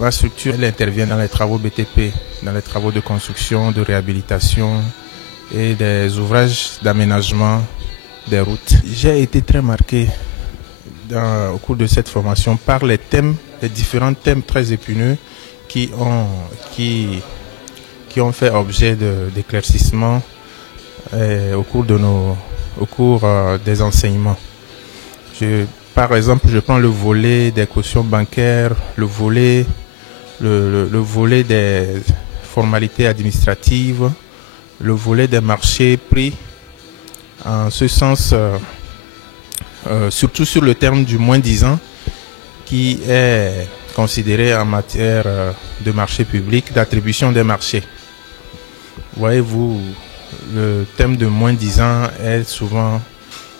Ma structure, elle intervient dans les travaux BTP, dans les travaux de construction, de réhabilitation et des ouvrages d'aménagement des routes. J'ai été très marqué au cours de cette formation par les différents thèmes très épineux qui ont fait objet d'éclaircissement au cours des enseignements. Par exemple, je prends le volet des cautions bancaires, le volet des formalités administratives, le volet des marchés pris. En ce sens, surtout sur le terme du moins-disant, qui est considéré en matière de marché public, d'attribution des marchés. Voyez-vous, le thème de moins-disant est souvent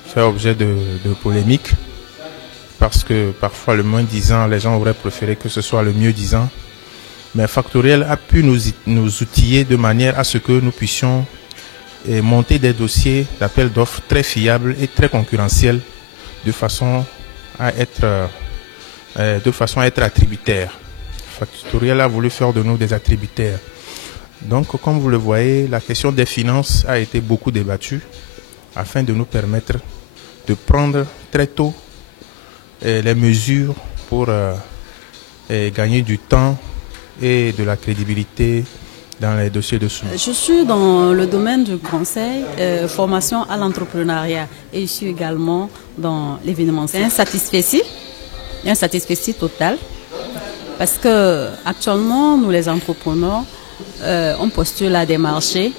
fait objet de polémiques, parce que parfois le moins-disant, les gens auraient préféré que ce soit le mieux-disant. Mais Factoriel a pu nous outiller de manière à ce que nous puissions monter des dossiers d'appel d'offres très fiables et très concurrentiels de façon à être attributaires. Factoriel a voulu faire de nous des attributaires. Donc, comme vous le voyez, la question des finances a été beaucoup débattue afin de nous permettre de prendre très tôt les mesures pour gagner du temps et de la crédibilité dans les dossiers de soumission. Je suis dans le domaine du conseil, formation à l'entrepreneuriat, et je suis également dans l'événementiel. Un satisfecit total, parce que actuellement nous les entrepreneurs, on postule à des marchés,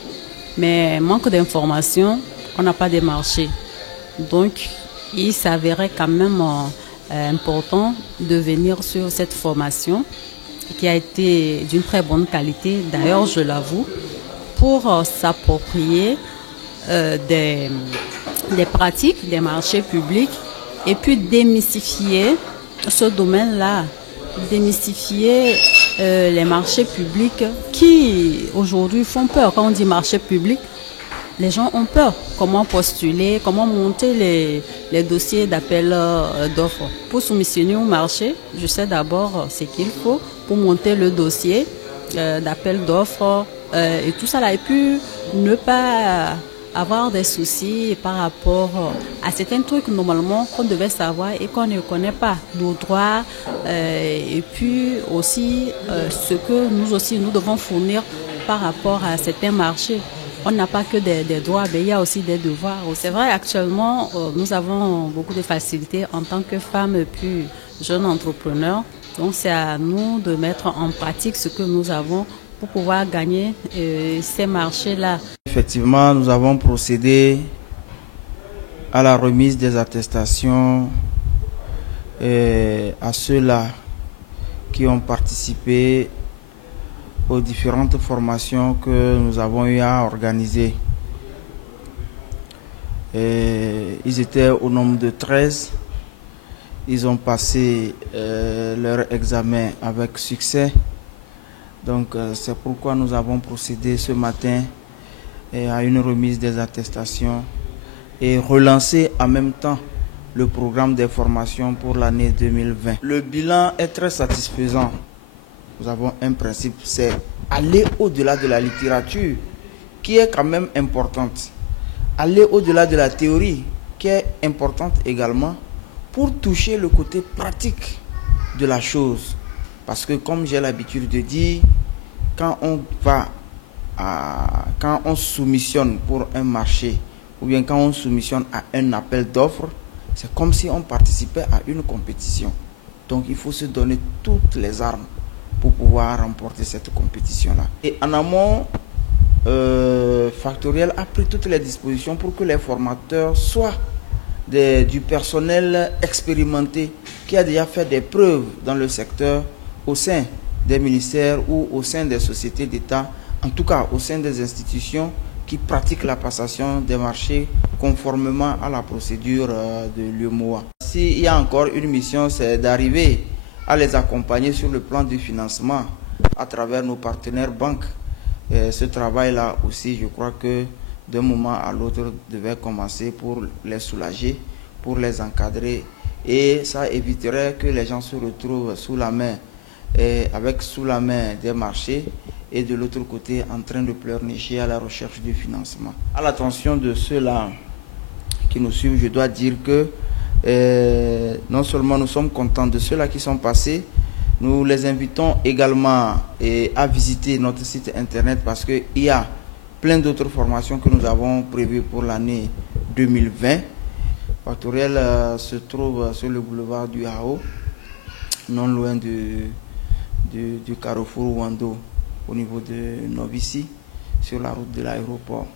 mais manque d'informations, on n'a pas de marchés. Donc il s'avérait quand même important de venir sur cette formation qui a été d'une très bonne qualité, d'ailleurs je l'avoue, pour s'approprier des pratiques des marchés publics et puis démystifier ce domaine-là, démystifier les marchés publics qui aujourd'hui font peur. Quand on dit marché public, les gens ont peur. Comment postuler, comment monter les dossiers d'appel d'offres. Pour soumissionner au marché, je sais d'abord ce qu'il faut pour monter le dossier d'appel d'offres et tout ça là. Et puis ne pas avoir des soucis par rapport à certains trucs normalement qu'on devait savoir et qu'on ne connaît pas. Nos droits et puis aussi ce que nous devons fournir par rapport à certains marchés. On n'a pas que des droits, mais il y a aussi des devoirs. C'est vrai, actuellement, nous avons beaucoup de facilités en tant que femmes et puis jeunes entrepreneurs. Donc, c'est à nous de mettre en pratique ce que nous avons pour pouvoir gagner ces marchés-là. Effectivement, nous avons procédé à la remise des attestations à ceux-là qui ont participé aux différentes formations que nous avons eu à organiser. Ils étaient au nombre de 13. Ils ont passé leur examen avec succès. Donc c'est pourquoi nous avons procédé ce matin à une remise des attestations et relancé en même temps le programme des formations pour l'année 2020. Le bilan est très satisfaisant. Nous avons un principe, c'est aller au-delà de la littérature, qui est quand même importante. Aller au-delà de la théorie, qui est importante également, pour toucher le côté pratique de la chose. Parce que comme j'ai l'habitude de dire, quand on soumissionne pour un marché, ou bien quand on soumissionne à un appel d'offres, c'est comme si on participait à une compétition. Donc il faut se donner toutes les armes pour pouvoir remporter cette compétition-là. Et en amont, Factoriel a pris toutes les dispositions pour que les formateurs soient du personnel expérimenté qui a déjà fait des preuves dans le secteur au sein des ministères ou au sein des sociétés d'État, en tout cas au sein des institutions qui pratiquent la passation des marchés conformément à la procédure de l'UEMOA. S'il y a encore une mission, c'est d'arriver à les accompagner sur le plan du financement à travers nos partenaires banques. Et ce travail-là aussi, je crois que d'un moment à l'autre devait commencer pour les soulager, pour les encadrer, et ça éviterait que les gens se retrouvent sous la main avec sous la main des marchés et de l'autre côté en train de pleurnicher à la recherche du financement. À l'attention de ceux-là qui nous suivent, je dois dire que non seulement nous sommes contents de ceux-là qui sont passés, nous les invitons également à visiter notre site internet parce qu'il y a plein d'autres formations que nous avons prévues pour l'année 2020. Factoriel se trouve sur le boulevard du Hao, non loin du carrefour Wando, au niveau de Novici, sur la route de l'aéroport.